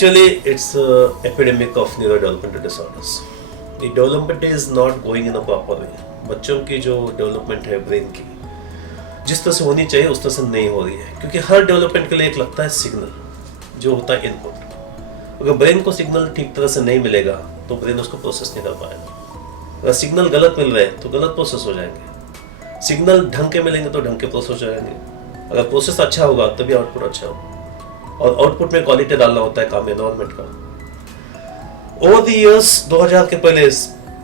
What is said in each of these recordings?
Actually, it's an epidemic of neurodevelopmental disorders. The development is not going in a proper way. बच्चों की जो development है brain की जिस तरह से होनी चाहिए उस तरह से नहीं हो रही है, क्योंकि हर डेवलपमेंट के लिए एक लगता है सिग्नल जो होता है इनपुट। अगर ब्रेन को सिग्नल ठीक तरह से नहीं मिलेगा तो ब्रेन उसको प्रोसेस नहीं कर पाएगा। अगर सिग्नल गलत मिल रहे हैं तो गलत प्रोसेस हो जाएंगे, सिग्नल ढंग के मिलेंगे तो ढंग के प्रोसेस हो जाएंगे। अगर प्रोसेस अच्छा होगा तभी आउटपुट अच्छा होगा, और आउटपुट में क्वालिटी डालना होता है काम एनवायरमेंट का। ओवर द इयर्स 2000 के पहले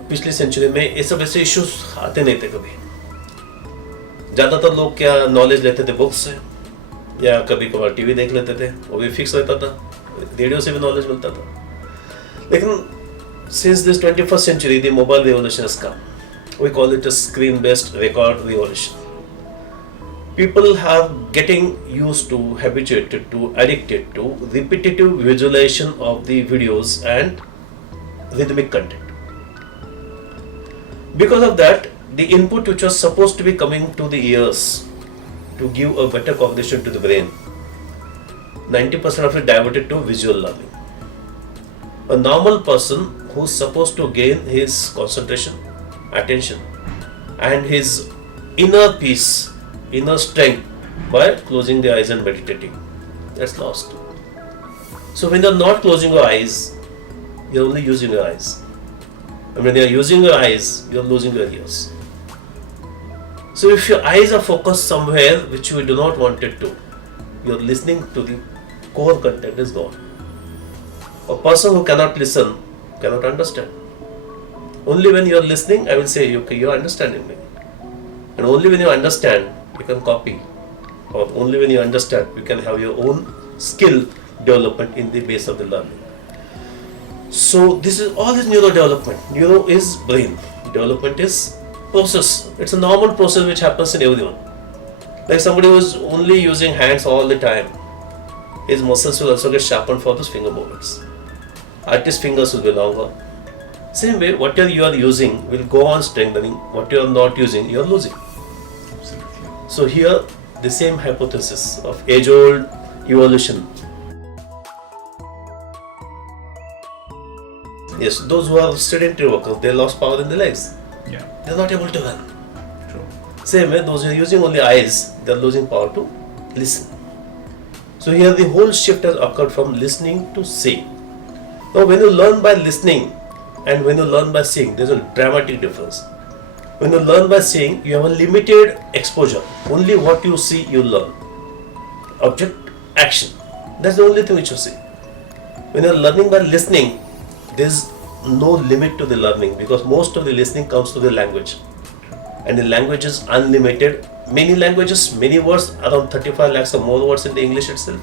पिछली सेंचुरी में ये सब ऐसे इश्यूज आते नहीं थे कभी। ज्यादातर लोग क्या नॉलेज लेते थे बुक्स से, या कभी कभार टीवी देख लेते थे, वो भी फिक्स रहता था, रेडियो से भी नॉलेज मिलता था। लेकिन since this 21st century the mobile revolution has come. We call it a screen based record revolution. People have getting used to, habituated to, addicted to repetitive visualization of the videos and rhythmic content. Because of that, the input which was supposed to be coming to the ears to give a better cognition to the brain, 90% of it diverted to visual learning. A normal person who's supposed to gain his concentration, attention, and his inner peace, inner strength by closing the eyes and meditating, that's lost. So when you're not closing your eyes, you're only using your eyes. And when you're using your eyes, you're losing your ears. So if your eyes are focused somewhere which you do not want it to, you're listening to the core content is gone. A person who cannot listen cannot understand. Only when you're listening, I will say, okay, you're understanding me. And only when you understand, you can copy. Or only when you understand, you can have your own skill development in the base of the learning. So this is all is neurodevelopment. Neuro is brain. Development is process. It's a normal process which happens in everyone. Like somebody who is only using hands all the time, his muscles will also get sharpened for those finger movements. Artist fingers will be longer. Same way, whatever you are using will go on strengthening. What you are not using, you are losing. Absolutely. So here, the same hypothesis of age-old evolution. Yes, those who are sedentary workers, they lost power in the legs. Yeah. They are not able to run. True. Same way, those who are using only eyes, they are losing power to listen. So here the whole shift has occurred from listening to seeing. Now when you learn by listening and when you learn by seeing, there is a dramatic difference. When you learn by seeing, you have a limited exposure. Only what you see, you learn. Object, action. That's the only thing which you see. When you are learning by listening, there is no limit to the learning because most of the listening comes to the language. And the language is unlimited. Many languages, many words, around 35 lakhs or more words in the English itself.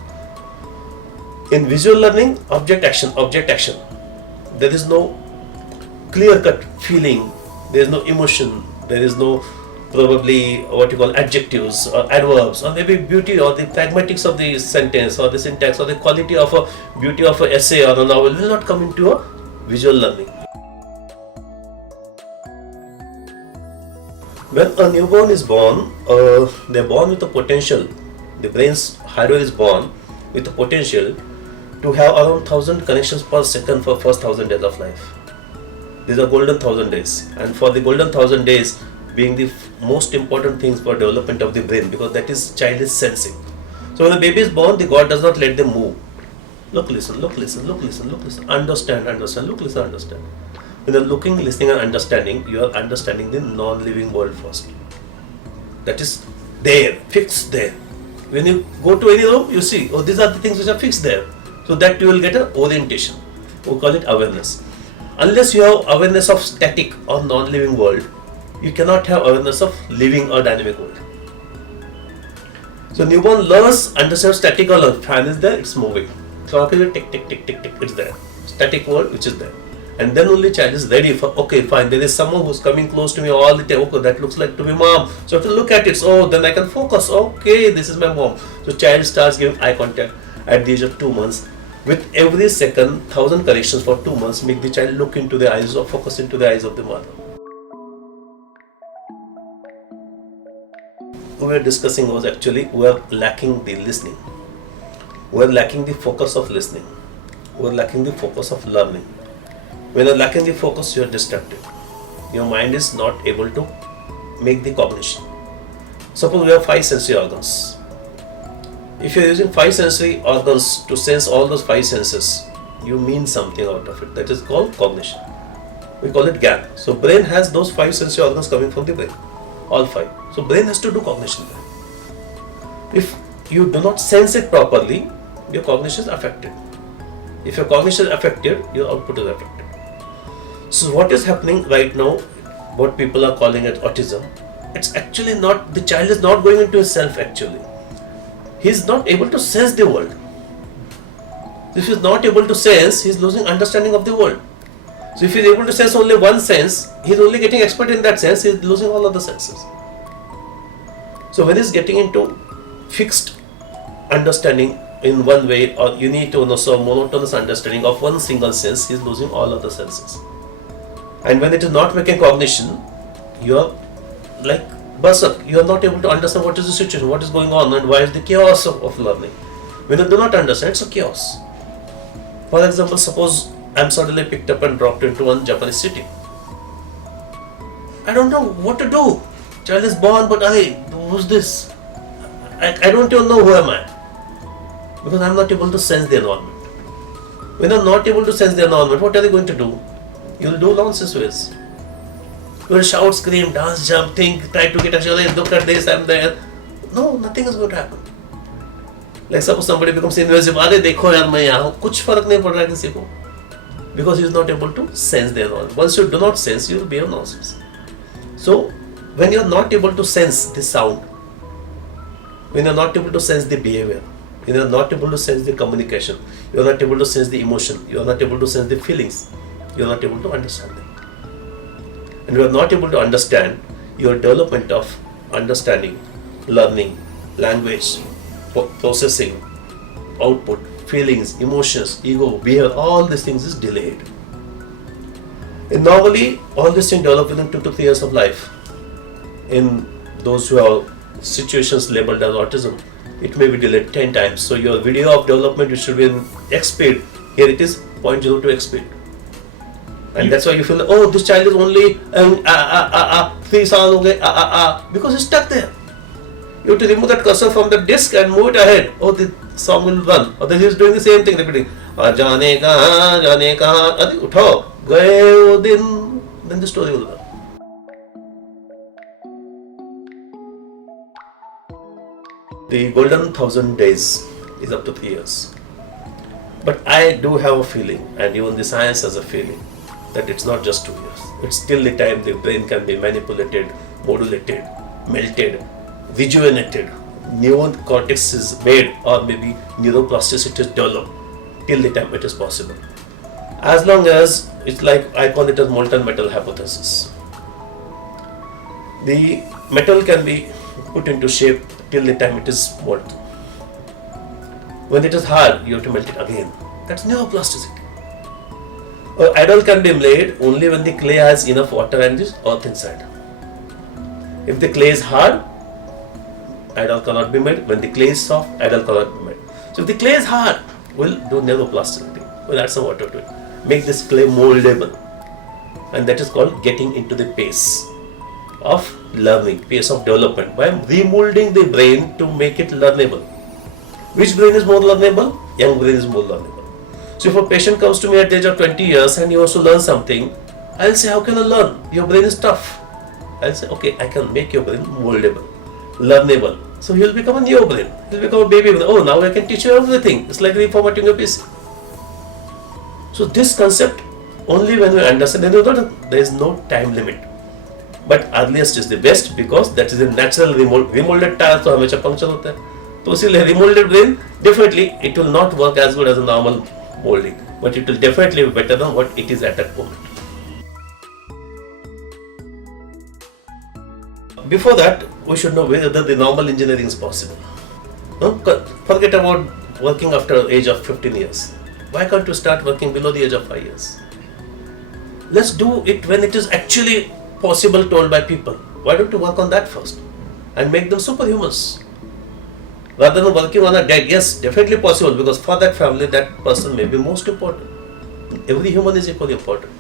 In visual learning, object, action, object, action. There is no clear-cut feeling, there is no emotion, there is no probably what you call adjectives or adverbs or maybe beauty or the pragmatics of the sentence or the syntax or the quality of a beauty of an essay or a novel will not come into a visual learning. When a newborn is born, they are born with a potential. The brain's hardware is born with the potential to have around 1000 connections per second for first 1000 days of life. These are golden 1000 days, and for the golden 1000 days being the most important things for development of the brain, because that is child is sensing. So when the baby is born, the God does not let them move. Look, listen, look, listen, look, listen, look, listen. Understand, understand, look, listen, understand. When you're looking, listening and understanding, you are understanding the non-living world first. That is there, fixed there. When you go to any room, you see, oh, these are the things which are fixed there. So that you will get an orientation. We call it awareness. Unless you have awareness of static or non-living world, you cannot have awareness of living or dynamic world. So newborn learns, understands static or learn. Fan is there, it's moving. So after tick, tick, tick, tick, tick, it's there. Static world which is there. And then only child is ready for, okay, fine, there is someone who's coming close to me all the time. Okay, that looks like to be mom. So I have to look at it. Oh, then I can focus. Okay, this is my mom. So child starts giving eye contact at the age of 2 months. With every second, 1000 corrections for 2 months make the child look into the eyes or focus into the eyes of the mother. What we are discussing was actually we are lacking the listening. We are lacking the focus of listening. who are lacking the focus of learning. When you're lacking the focus, you're distracted. Your mind is not able to make the cognition. Suppose we have 5 sensory organs. If you're using 5 sensory organs to sense all those 5 senses, you mean something out of it. That is called cognition. We call it gyan. So brain has those 5 sensory organs coming from the brain. All 5. So brain has to do cognition. If you do not sense it properly, your cognition is affected. If your cognition is affected, your output is affected. So what is happening right now, what people are calling it autism, it's actually not, the child is not going into himself actually. He is not able to sense the world. If he is not able to sense, he is losing understanding of the world. So if he is able to sense only one sense, he is only getting expert in that sense, he is losing all other senses. So when he is getting into fixed understanding in one way, or you need to know some monotonous understanding of one single sense, he is losing all other senses. And when it is not making cognition, you are like berserk. You are not able to understand what is the situation, what is going on, and why is the chaos of learning. When you do not understand, it's a chaos. For example, suppose I am suddenly picked up and dropped into one Japanese city. I don't know what to do. Child is born, but who's this? I don't even know who am I. Because I am not able to sense the environment. When you are not able to sense the environment, what are they going to do? You will do nonsense ways. You will shout, scream, dance, jump, think, try to get a look at this, I'm there. No, nothing is going to happen. Like suppose somebody becomes invasive, dekho yaar main yahan hu, kuch farak nahi pad raha hai kisi ko. Because he is not able to sense the environment. Once you do not sense, you will behave nonsense. So, when you are not able to sense the sound, when you are not able to sense the behavior, when you are not able to sense the communication, you are not able to sense the emotion, you are not able to sense the feelings, you are not able to understand them. And you are not able to understand your development of understanding, learning, language, processing, output, feelings, emotions, ego, behavior, all these things is delayed. And normally, all these things develop within 2 to 3 years of life. In those who have situations labeled as autism, it may be delayed 10 times. So your video of development, it should be in X speed. Here it is 0.02 X speed. And that's why you feel, oh, this child is only 3 saal ho gaye, because it's stuck there. You have to remove that cursor from the disc and move it ahead. Oh, the song will run. Or then he is doing the same thing, repeating. Jaane kahan, adi uthao, gaye wo din. Then the story will run. The golden 1,000 days is up to 3 years. But I do have a feeling, and even the science has a feeling, that it's not just 2 years. It's till the time the brain can be manipulated, modulated, melted, rejuvenated, neuron cortex is made, or maybe neuroplasticity is developed, till the time it is possible. As long as, it's like, I call it as molten metal hypothesis. The metal can be put into shape till the time it is molten. When it is hard, you have to melt it again. That's neuroplasticity. An idol can be made only when the clay has enough water and this earth inside. If the clay is hard, idol cannot be made. When the clay is soft, idol cannot be made. So if the clay is hard, we'll do neuroplasticity. We'll add some water to it. Make this clay moldable. And that is called getting into the pace of learning, pace of development, by remolding the brain to make it learnable. Which brain is more learnable? Young brain is more learnable. So if a patient comes to me at the age of 20 years and he wants to learn something, I'll say, how can I learn? Your brain is tough. I'll say, okay, I can make your brain moldable, learnable. So he'll become a new brain. He'll become a baby brain. Oh, now I can teach you everything. It's like reformatting a PC. So this concept, only when we understand, there is no time limit. But earliest is the best, because that is a natural remolded tire, so हमेशा puncture होता है. तो इसीलिए remolded brain, definitely it will not work as good as a normal molding, but it will definitely be better than what it is at that moment. Before that, we should know whether the normal engineering is possible. Forget about working after the age of 15 years. Why can't you start working below the age of 5 years? Let's do it when it is actually possible, told by people. Why don't you work on that first and make them superhumans? rather than working on a dead. Yes, definitely possible, because for that family, that person may be most important. Every human is equally important.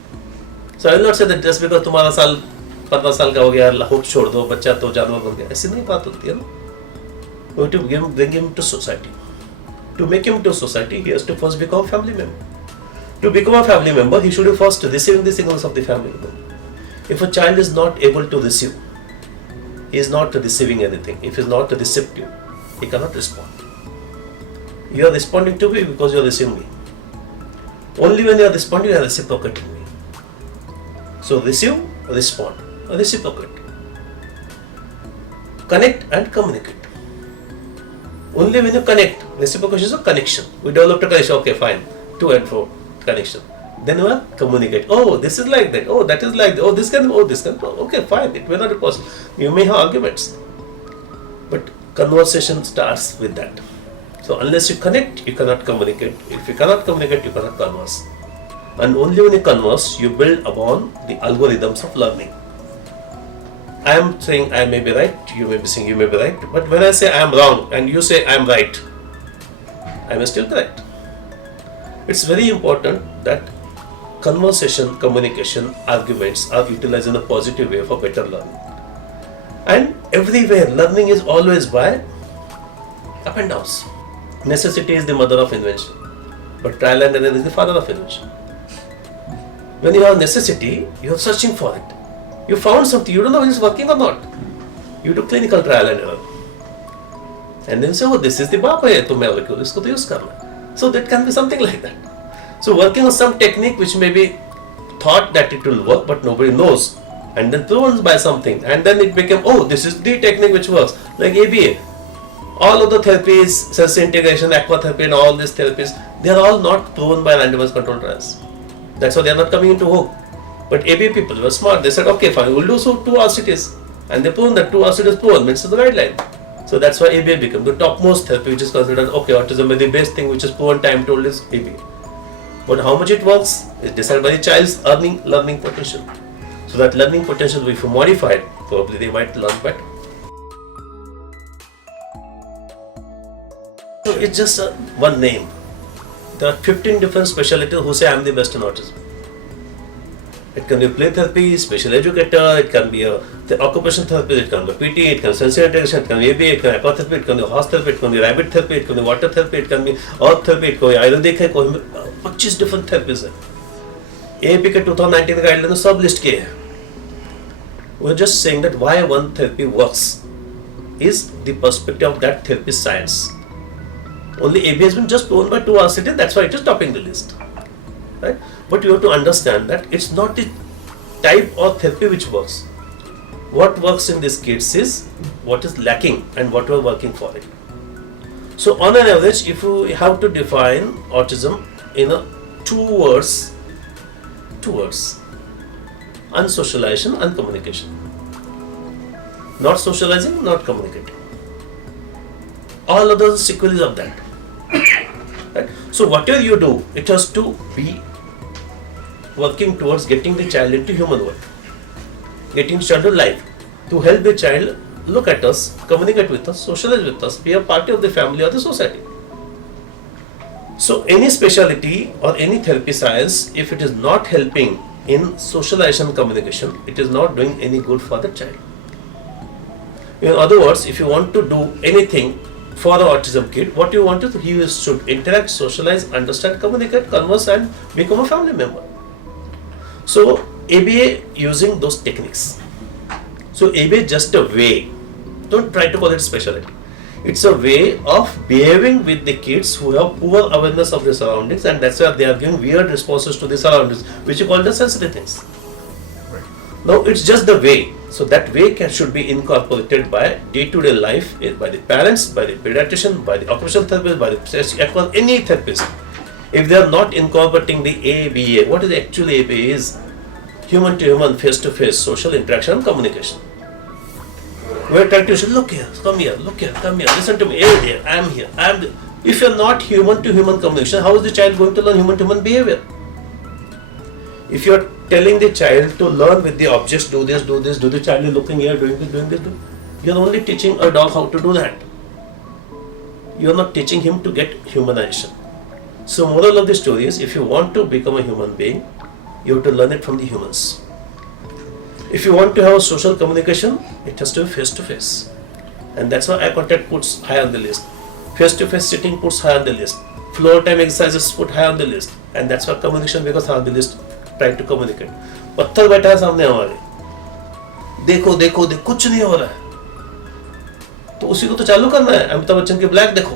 So I will not say that just because तुम्हारा साल 15 साल का हो गया, hope छोड़ दो, बच्चा तो जानवर बन गया, ऐसी नहीं बात होती है ना. We have to bring him to society. To make him to society, he has to first become a family member. To become a family member, he should be first receiving the signals of the family member. If a child is not able to receive, he is not receiving anything. If he is not receptive, he cannot respond. You are responding to me because you are receiving me. Only when you are responding, you are reciprocating me. So receive, respond, reciprocate. Connect and communicate. Only when you connect, reciprocation is a connection. We developed a connection, okay, fine, to and fro connection. Then you are communicate. Oh, this is like that. Oh, that is like that. Oh, this can. Oh, this can. Okay, fine. It may not be possible. You may have arguments, but conversation starts with that. So unless you connect, you cannot communicate. If you cannot communicate, you cannot converse. And only when you converse, you build upon the algorithms of learning. I am saying I may be right, you may be saying you may be right, but when I say I am wrong and you say I am right, I may still be right. It's very important that conversation, communication, arguments are utilized in a positive way for better learning. And everywhere, learning is always by up and downs. Necessity is the mother of invention, but trial and error is the father of invention. When you have necessity, you are searching for it. You found something, you don't know if it's working or not. You do clinical trial and error. And then say, oh, this is the bapa hai, to molecule, isko to use karna. So that can be something like that. So working on some technique which may be thought that it will work, but nobody knows. And then proven by something. And then it became, oh, this is the technique which works. Like ABA. All of the therapies, sensory integration, aquatherapy and all these therapies, they are all not proven by randomized controlled trials. That's why they are not coming into hope. But ABA people were smart. They said, okay, fine, we'll do so 2 RCTs. And they proven that 2 RCTs proven means the guideline. So that's why ABA became the topmost therapy, which is considered, okay, autism is the best thing which is proven time told is ABA. But how much it works is decided by the child's learning potential. So that learning potential, if modified, probably they might learn better. So it's just one name. There are 15 different specialities who say I am the best in autism. It can be play therapy, special educator, it can be the occupational therapy, it can be PT, it can be sensory integration, it can be ABA, it can be aquatherapy, it can be horse therapy, it can be rabbit therapy, it can be water therapy, it can be earth therapy, it can be ayurvedic है, कोई 25 different therapies है. AAP के 2019 guideline में सब list किए हैं. We're just saying that why one therapy works is the perspective of that therapist science. Only ABA has been just proven by 2 RCTs, that's why it is topping the list. Right? But you have to understand that it's not the type of therapy which works. What works in these kids is what is lacking and what we are working for it. So on an average, if you have to define autism in a 2 words, unsocialization, uncommunication. Not socializing, not communicating. All other sequels of that. Right? So whatever you do, it has to be working towards getting the child into human world, getting the child to life, to help the child look at us, communicate with us, socialize with us, be a part of the family or the society. So any specialty or any therapy science, if it is not helping in socialization communication, it is not doing any good for the child. In other words, if you want to do anything for the autism kid, what you want is he should interact, socialize, understand, communicate, converse and become a family member. So ABA using those techniques. So ABA is just a way. Don't try to call it specialty. It's a way of behaving with the kids who have poor awareness of their surroundings, and that's why they are giving weird responses to the surroundings, which you call the sensitive things. Right. Now it's just the way. So that way should be incorporated by day-to-day life, by the parents, by the pediatrician, by the occupational therapist, by the any therapist. If they are not incorporating the ABA, what is actually ABA is? Human to human, face to face, social interaction and communication. We are trying to say, look here, come here, look here, come here, listen to me, every day, I am here, I am there. If you are not human to human communication, how is the child going to learn human to human behavior? If you are telling the child to learn with the objects, do this, do the child is looking here, doing this, you are only teaching a dog how to do that. You are not teaching him to get humanization. So moral of the story is, if you want to become a human being, you have to learn it from the humans. If you want to have a social communication, it has to be face to face. And that's why eye contact puts high on the list. Face to face sitting puts high on the list. Floor time exercises put high on the list. And that's why communication becomes high on the list. Try to communicate. पत्थर बैठा है सामने हमारे, देखो देखो देखो कुछ नहीं हो रहा है, तो उसी को तो चालू करना है. अमिताभ बच्चन के ब्लैक देखो,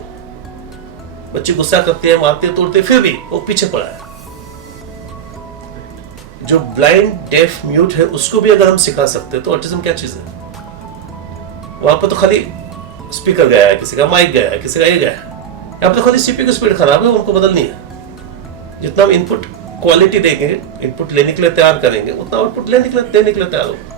बच्ची गुस्सा करती है, मारती है, तोड़ती है, फिर भी वो पीछे पड़ा है. जो ब्लाइंड डेफ म्यूट है उसको भी अगर हम सिखा सकते हैं तो ऑटिज्म क्या चीज है. वहां पर तो खाली स्पीकर गया है, किसी का माइक गया है, किसी का ये गया है. यहाँ पर तो खाली सीपीयू की स्पीड खराब है, उनको बदलनी है. जितना हम इनपुट क्वालिटी देंगे, इनपुट लेने के लिए तैयार करेंगे, उतना आउटपुट देने के लिए तैयार होगा.